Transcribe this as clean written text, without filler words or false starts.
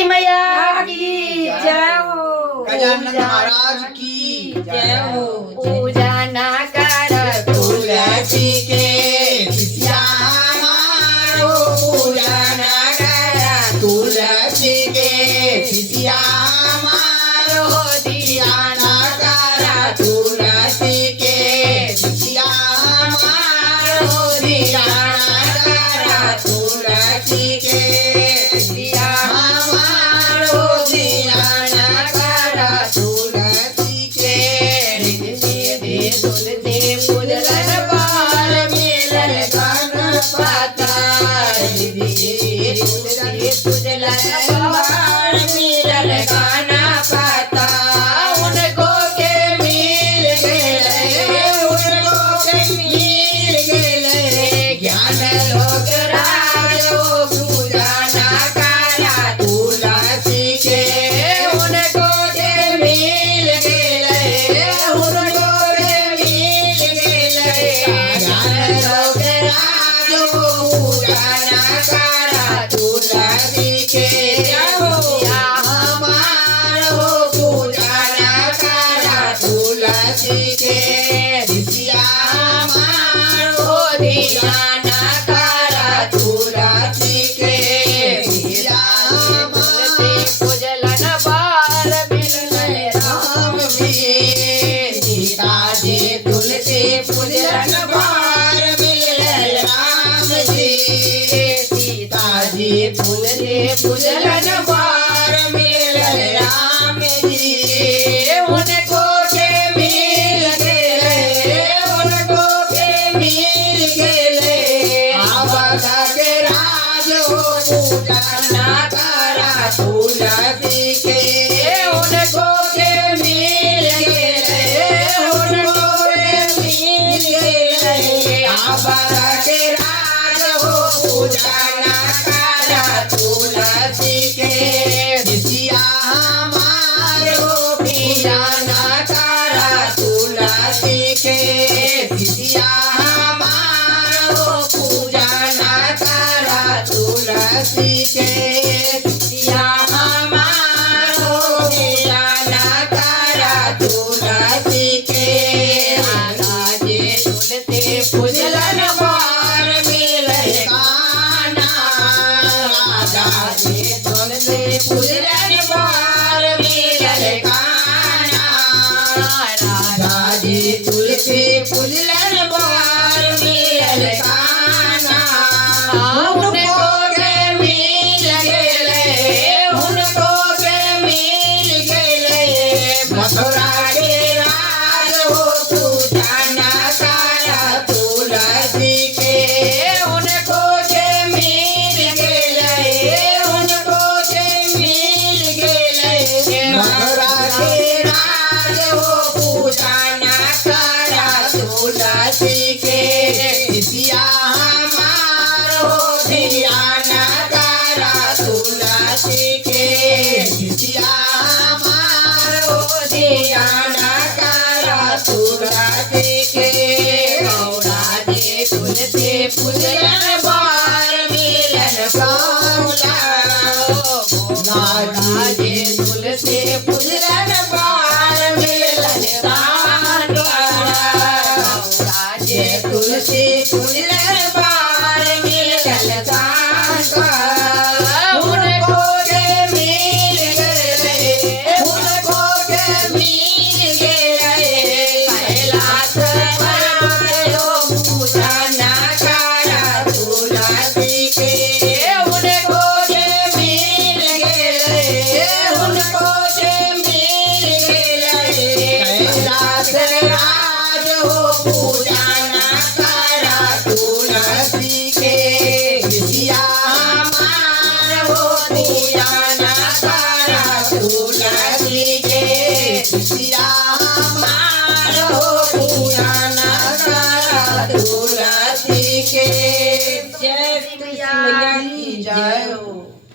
मैया की जय हो। गजानन महाराज की जय हो। पूजा ना कर तुलसी के सिया मारो, पूजा ना कर तुलसी के सिया मारो, दिया ना कर तुलसी के सिया मारो, दिया ना कर तुलसी के सिया मारो, दिया ना कर तुलसी के तुलसी पूजन बार मिलन गान पाता तुलसी पूजन बार मिलन गाना पाता उनको के मिल गए उनको के मिल गए ज्ञान लोग राजो पूजा ना करा तुलसी के उनको के मिल गए उनको के मिल गए ज्ञान लोग राजो पूजा ना करा तुलसी के हमारो पूजा ना करा तुलसी के दिया हमारो दिया ना करा तुलसी के दिया पूजलन बार मिलन राम भी सीता जी तुलसी पूजन बार मिले राम जी, सीता जी तुलसी पूजन बार मिले राम जी, उनको के मिल गए उनको के मिल गए आवाजा के राज हो पूजा ना करा तुलसी के उनको के मिल गए उनको के मिल गए आवाजा के राज हो पूजा ना करा तुलसी के सिया हमारो पूजा ना करा तुलसी के सिया हमारो पूजा ना करा तुलसी के सिया हमारो पूजा ना करा तुलसी के राजे तुलसी पूजलन बार मिले काना राजे तुलसी पूजलन बार मिले काना राजे तुलसी पूजलन बार मिले काना उनको के मिल गए उनको के